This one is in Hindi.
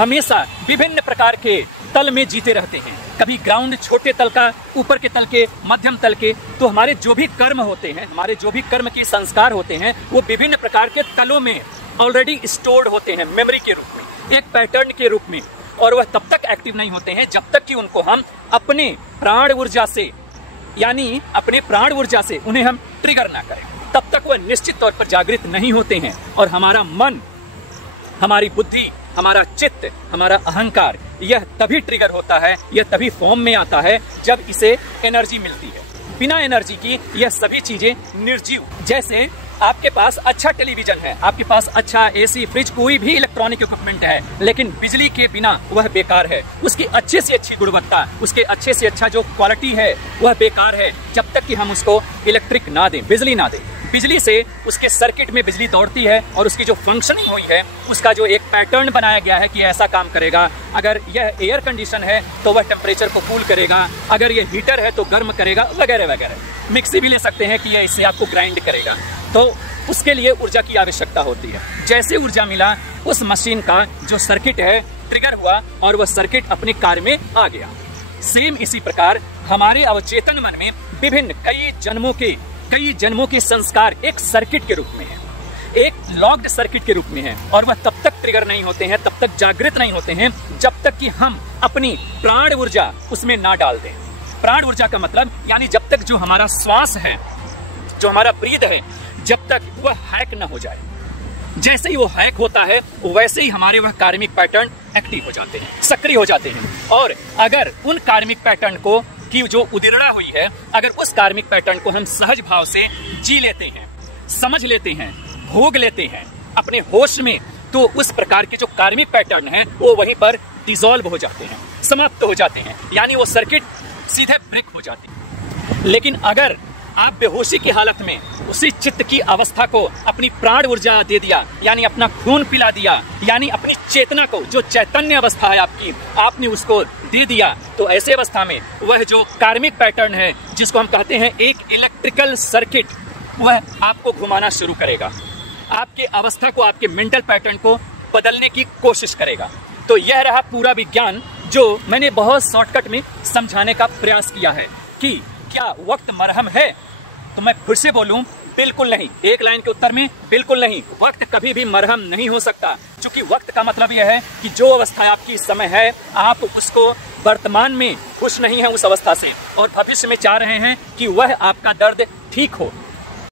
हमेशा विभिन्न प्रकार के तल में जीते रहते हैं। कभी ग्राउंड छोटे तल का, ऊपर के तल के, मध्यम तल के। तो हमारे जो भी कर्म होते हैं, हमारे जो भी कर्म के संस्कार होते हैं, वो विभिन्न प्रकार के तलों में ऑलरेडी स्टोर्ड होते हैं, मेमोरी के रूप में, एक पैटर्न के रूप में। और वह तब तक एक्टिव नहीं होते हैं जब तक कि उनको हम अपने प्राण ऊर्जा से, यानी अपने प्राण ऊर्जा से उन्हें हम ट्रिगर ना करें। तब तक वह निश्चित तौर पर जागृत नहीं होते हैं। और हमारा मन, हमारी बुद्धि, हमारा चित्त, हमारा अहंकार, यह तभी ट्रिगर होता है, यह तभी फॉर्म में आता है जब इसे एनर्जी मिलती है। बिना एनर्जी की यह सभी चीजें निर्जीव। जैसे आपके पास अच्छा टेलीविजन है, आपके पास अच्छा एसी, फ्रिज, कोई भी इलेक्ट्रॉनिक इक्विपमेंट है, लेकिन बिजली के बिना वह बेकार है। उसकी अच्छे से अच्छी गुणवत्ता, उसके अच्छे से अच्छा जो क्वालिटी है, वह बेकार है जब तक कि हम उसको इलेक्ट्रिक ना दें, बिजली ना दें। बिजली से उसके सर्किट में बिजली दौड़ती है और उसकी जो फंक्शनिंग हुई है, उसका जो एक पैटर्न बनाया गया है कि ऐसा काम करेगा। अगर यह एयर कंडीशन है तो वह टेम्परेचर को कूल करेगा, अगर यह हीटर है तो गर्म करेगा, वगैरह वगैरह। मिक्सी भी ले सकते हैं कि यह इससे आपको ग्राइंड करेगा। तो उसके लिए ऊर्जा की आवश्यकता होती है। जैसे ऊर्जा मिला, उस मशीन का जो सर्किट है ट्रिगर हुआ और वह सर्किट अपने कार्य में आ गया। सेम इसी प्रकार हमारे अवचेतन मन में विभिन्न कई जन्मों के संस्कार एक सर्किट के रूप में है, एक लॉक्ड सर्किट के रूप में है। और वह तब तक ट्रिगर नहीं होते हैं, तब तक जागृत नहीं होते हैं जब तक कि हम अपनी प्राण ऊर्जा उसमें ना डाल दें। प्राण ऊर्जा का मतलब यानी जब तक जो हमारा श्वास है, जो हमारा ब्रीथ है, जब तक वह हैक ना हो जाए। जैसे ही वो हैक होता है वैसे ही हमारे वह कार्मिक पैटर्न एक्टिव हो जाते हैं, सक्रिय हो जाते हैं। और अगर उन कार्मिक पैटर्न को की जो उदीर्णा हुई है, अगर उस कार्मिक पैटर्न को हम सहज भाव से जी लेते हैं, समझ लेते हैं, भोग लेते हैं अपने होश में, तो उस प्रकार के जो कार्मिक पैटर्न हैं वो वहीं पर डिसॉल्व हो जाते हैं, समाप्त हो जाते हैं, यानी वो सर्किट सीधे ब्रेक हो जाती है। लेकिन अगर आप बेहोशी की हालत में उसी चित्त की अवस्था को अपनी प्राण ऊर्जा दे दिया, यानी अपना खून पिला दिया, यानी अपनी चेतना को, जो चैतन्य अवस्था है आपकी, आपने उसको दे दिया, तो ऐसे अवस्था में वह जो कार्मिक पैटर्न है, जिसको हम कहते हैं एक इलेक्ट्रिकल सर्किट, वह आपको घुमाना शुरू करेगा, आपके अवस्था को, आपके मेंटल पैटर्न को बदलने की कोशिश करेगा। तो यह रहा पूरा विज्ञान जो मैंने बहुत शॉर्टकट में समझाने का प्रयास किया है कि क्या वक्त मरहम है। तो मैं फिर से बोलूं, बिल्कुल नहीं। एक लाइन के उत्तर में बिल्कुल नहीं, वक्त कभी भी मरहम नहीं हो सकता। क्योंकि वक्त का मतलब यह है कि जो अवस्था आपकी इस समय है, आप उसको वर्तमान में खुश नहीं है उस अवस्था से, और भविष्य में चाह रहे हैं कि वह आपका दर्द ठीक हो,